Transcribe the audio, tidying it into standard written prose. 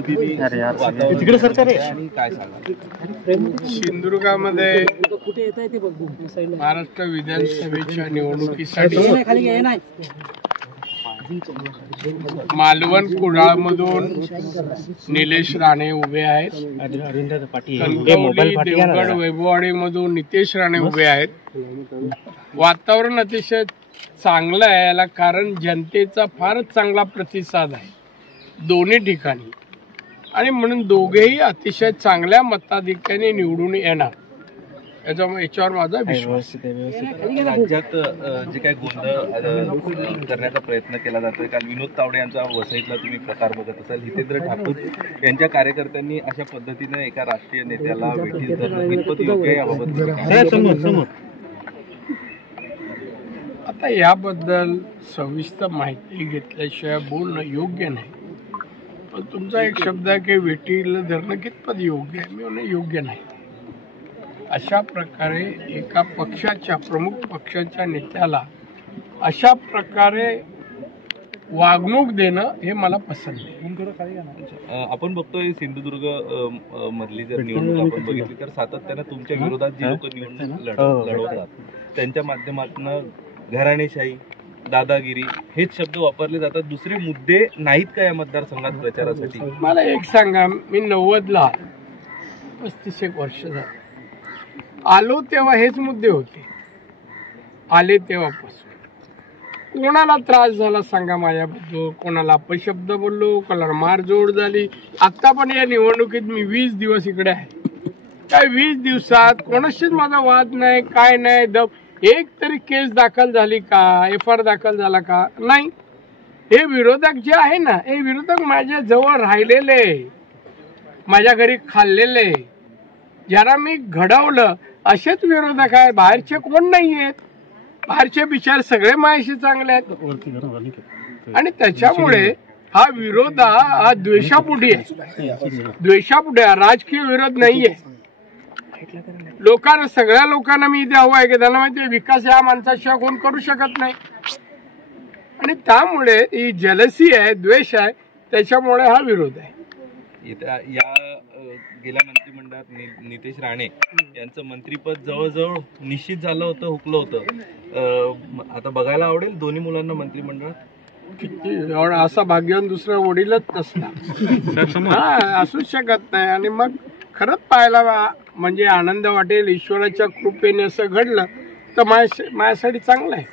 तिकडे सरकार आहे आणि काय सांगा सिंधुदुर्गामध्ये महाराष्ट्र विधानसभेच्या निवडणुकीसाठी मालवण कुडाळमधून निलेश राणे उभे आहेत, कणकवली देवगड वैभववाडीमधून नितेश राणे उभे आहेत। वातावरण अतिशय चांगलं आहे याला कारण जनतेचा फारच चांगला प्रतिसाद आहे दोन्ही ठिकाणी आणि म्हणून दोघेही अतिशय चांगल्या मताधिक्याने निवडून येणार याच्यावर माझा विश्वास आहे। राज्यात जे काही गोंधळ करण्याचा प्रयत्न केला जातोय, काल विनोद तावडे यांचा वसईतला तुम्ही प्रकार बघत असाल, हितेंद्र ठाकूर यांच्या कार्यकर्त्यांनी अशा पद्धतीने एका राष्ट्रीय नेत्याला वेठीस धरणं कितपत योग्य आहे याबाबत आता याबद्दल सविस्तर माहिती घेतल्याशिवाय बोलणं योग्य नाही, पण तुमचा एक शब्द आहे की वेटीला धरणं कितपत योग्य आहे, मी म्हणणं योग्य नाही। अशा प्रकारे एका पक्षाच्या प्रमुख पक्षाच्या नेत्याला अशा प्रकारे वागणूक देणं हे मला पसंत नाही। आपण बघतोय सिंधुदुर्ग मधली जर निवडणूक आपण बघितली तर सातत्यानं तुमच्या विरोधात जी लोक निवडणूक लढवतात त्यांच्या माध्यमातून घराणेशाही, दादागिरी हेच शब्द वापरले जातात, दुसरे मुद्दे नाहीत का या मतदारसंघात प्रचारासाठी? मला एक सांगा, मी 90ला 35 वर्ष झालं आलो तेव्हा हेच मुद्दे होते, आले तेव्हापासून कोणाला त्रास झाला सांगा माझ्याबद्दल, कोणाला अपशब्द बोललो, कोणाला मारजोड झाली। आता पण या निवडणुकीत मी 20 दिवस इकडे आहे, काय 20 दिवसात कोणाशीच माझा वाद नाही, काय नाही, एक तरी केस दाखल झाली का, FIR दाखल झाला का नाही। हे विरोधक जे आहे ना, हे विरोधक माझ्या जवळ राहिलेले, माझ्या घरी खाल्लेले, ज्याला मी घडवलं असेच विरोधक आहे, बाहेरचे कोण नाही आहेत। बाहेरचे विचार सगळे माझ्याशी चांगले आहेत आणि त्याच्यामुळे हा विरोध हा द्वेषापोटी आहे, द्वेषापोटी आहे, राजकीय विरोध नाहीये। लोकांना, सगळ्या लोकांना मी इथे हवं आहे की त्यांना माहिती आहे विकास या माणसाशिवाय कोण करू शकत नाही आणि त्यामुळे ही जलसी आहे, द्वेष आहे, त्याच्यामुळे हा विरोध आहे। या गेल्या मंत्रिमंडळात नितेश राणे यांचं मंत्रीपद जवळजवळ निश्चित झालं होतं, हुकलं होतं। आता बघायला आवडेल दोन्ही मुलांना मंत्रिमंडळात? एवढा असा भाग्यवान दुसरा वडीलच नसला, असूच शकत नाही आणि मग खरंच पाहायला म्हणजे आनंद वाटेल, ईश्वराच्या कृपेने असं घडलं तर माझ्यासाठी चांगलं आहे।